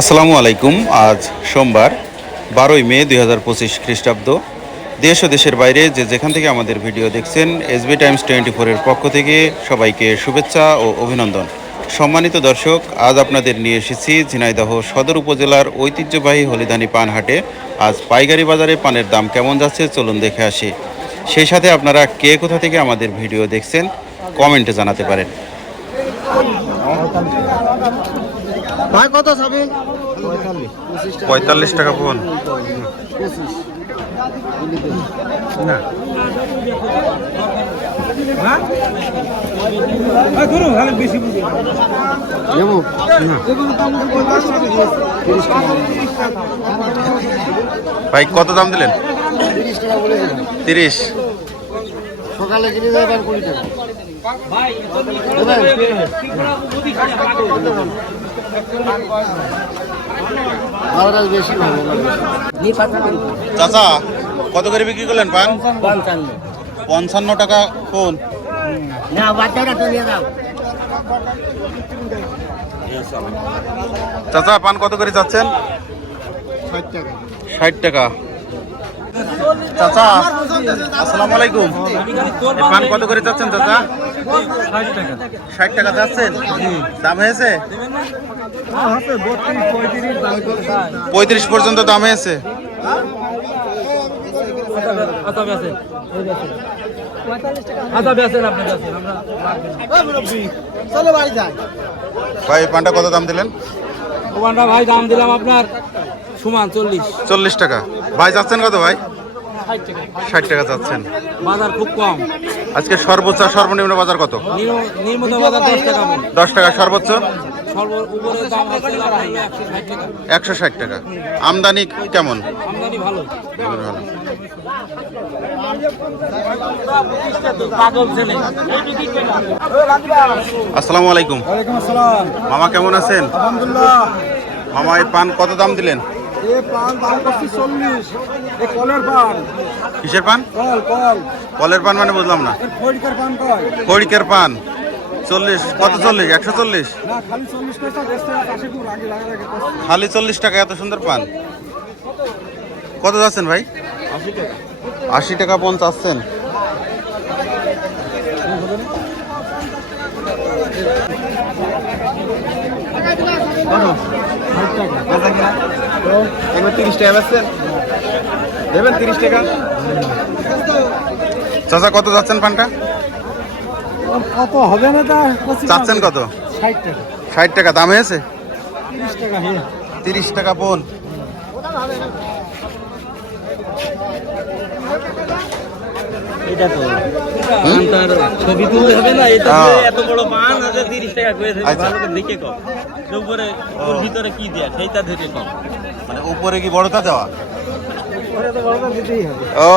আসসালামু আলাইকুম। আজ সোমবার, বারোই মে দুই হাজার পঁচিশ খ্রিস্টাব্দ। দেশ ও দেশের বাইরে যে যেখান থেকে আমাদের ভিডিও দেখছেন এসবি টাইমস টোয়েন্টি ফোরের পক্ষ থেকে সবাইকে শুভেচ্ছা ও অভিনন্দন। সম্মানিত দর্শক, আজ আপনাদের নিয়ে এসেছি ঝিনাইদহ সদর উপজেলার ঐতিহ্যবাহী হলিধানি পান হাটে আজ পাইকারি বাজারে পানের দাম কেমন যাচ্ছে, চলুন দেখে আসি। সেই সাথে আপনারা কে কোথা থেকে আমাদের ভিডিও দেখছেন, কমেন্টে জানাতে পারেন। ভাই কত চাবি? পঁয়তাল্লিশ টাকা ফোন। নেব? ভাই কত দাম দিলেন? তিরিশ। সকালে কিনে কুড়ি টাকা। চাচা কত করে বিক্রি করলেন পান? পঞ্চান্ন। টাকা কোন? না বাচ্চাটা তো নিয়ে যাও। চাচা পান কত করে যাচ্ছেন? ষাট টাকা। ষাট টাকা। চাচা আসসালামু আলাইকুম। পান কত করে যাচ্ছেন চাচা? ষাট টাকা যাচ্ছেন দাম হয়েছে? পঁয়ত্রিশ পর্যন্ত দাম হয়েছে। ভাই পানটা কত দাম দিলেন? ভাই দাম দিলাম আপনার সমান চল্লিশ। চল্লিশ টাকা। ভাই যাচ্ছেন কত ভাই? ষাট টাকা। যাচ্ছেন। বাজার খুব কম। আজকে সর্বোচ্চ সর্বনিম্ন বাজার কত? নিম্ন- বাজার দশ টাকা। দশ টাকা সর্বোচ্চ? একশো ষাট টাকা। আমদানি কেমন? আমদানি ভালো। ভালো। আসসালামু আলাইকুম। মামা কেমন আছেন? আলহামদুলিল্লাহ। মামা এই পান কত দাম দিলেন? এ পান দাম করছি চল্লিশ। এ কলের পান। কিসের পান? কল কল। কলের পান মানে বুঝলাম না। এর পান কয়? পান। চল্লিশ কত চল্লিশ? একশো চল্লিশ? খালি চল্লিশ টাকা পাশে খুব আগে লাগা লাগে খালি চল্লিশ টাকা এত সুন্দর পান। কত তিরিশ টাকা বেচছেন দেবেন তিরিশ টাকা চাচা, কত যাচ্ছেন পানটা? কত হবে না তা চাচ্ছেন কত? ষাট টাকা। দাম হয়েছে? তিরিশ টাকা তিরিশ টাকা পন। এটা তো। পান ছবি তুলতে হবে না এটা হ্যাঁ। এত বড় পান আছে তিরিশ টাকা করে আচ্ছা। ভালো করে দেখে কম উপরে ওর ভিতরে কি দেয়া সেইটা কম। মানে উপরে কি বড়টা দেওয়া? ও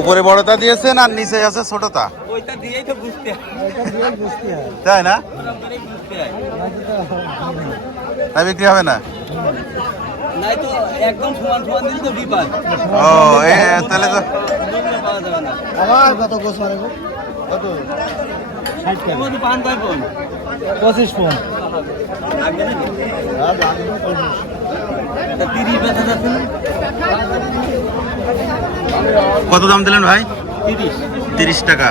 উপরে বড়টা দিয়েছেন আর নিচে আছে ছোটটা ওইটা দিয়েই তো বুঝতে এটা দিয়ে বুঝতে তাই না? তাই বিক্রি হবে না? নাই তো একদম সমান সমান দিলে তো বিপাদ ও এ তাহলে তো আবার কত গোছ মারে গো? কত? পঁচিশ ফোন। কত দাম দিলেন ভাই? তিরিশ। তিরিশ টাকা।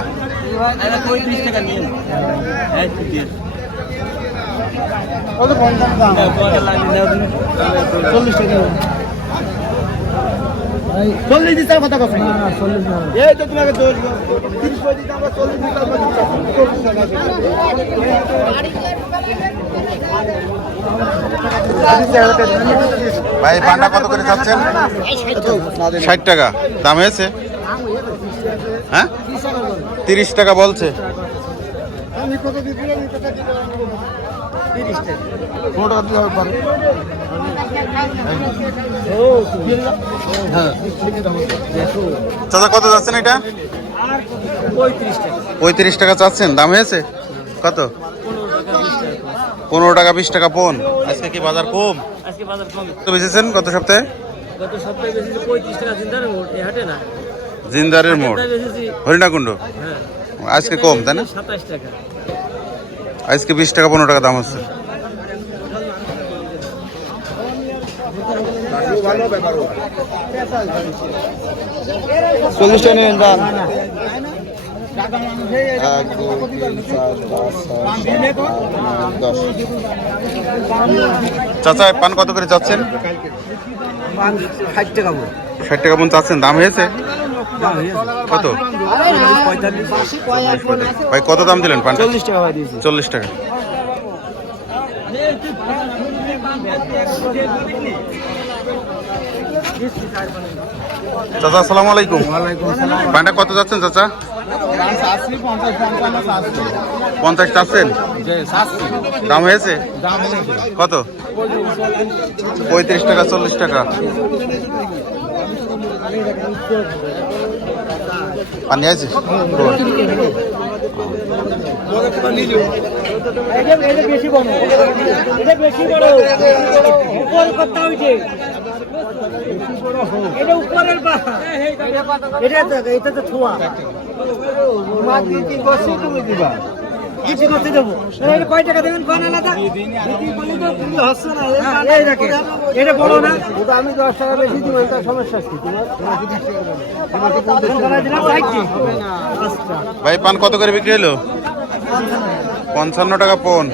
চল্লিশ টাকা। চল্লিশ কথা কথা এই তো তোমাকে টাকা ভাই পান্ডা কত করে চাচ্ছেন ষাট টাকা। দাম হয়েছে? হ্যাঁ? তিরিশ টাকা বলছে। আমি কত দিতে আমি কত দিতে তিরিশ টাকা। পনেরো টাকা দিতে হবে পারে? হ্যাঁ। চাচা কত যাচ্ছেন এটা? পঁয়ত্রিশ টাকা চাচ্ছেন। দাম হয়েছে? কত? পনেরো টাকা বিশ টাকা পন আজকে কি বাজার কম? আজকে বাজার কম। কত বেচেছেন গত সপ্তাহে? গত সপ্তাহে বেশি পঁয়ত্রিশ টাকা চিন্তার মোট এ হাটে না। জিন্দারের মোড়। হরিণাকুণ্ড? হ্যাঁ। আজকে কম তাই না? সাতাশ টাকা। আজকে বিশ টাকা পনেরো টাকা দাম হচ্ছে। চল্লিশ টাকা নেবেন দাম। এক দুই তিন চার পাঁচ ছয় সাত আট নয় দশ চাচা পান কত করে চাচ্ছেন? ষাট টাকা বল। ষাট টাকা মন চাচ্ছেন দাম হয়েছে? কত? ভাই কত দাম দিলেন পান চল্লিশ টাকা ভাই দিয়েছি। চল্লিশ টাকা। চাচা আসসালামু আলাইকুম। পানটা কত যাচ্ছেন চাচা? পঞ্চাশ চাচ্ছেন? দাম হয়েছে? কত? পঁয়ত্রিশ টাকা চল্লিশ টাকা। পানি আছে? এটা বেশি বড় এটা বেশি বড় তুমি কথা কিছু করতে দেবো? কয় টাকা দেবেন? আলাদা হ্যাঁ, এটা বলো না। ওটা আমি দশ টাকা বেশি দিব এটা সমস্যা ভাই পান কত করে বিক্রি হলো? পঞ্চান্ন টাকা পন।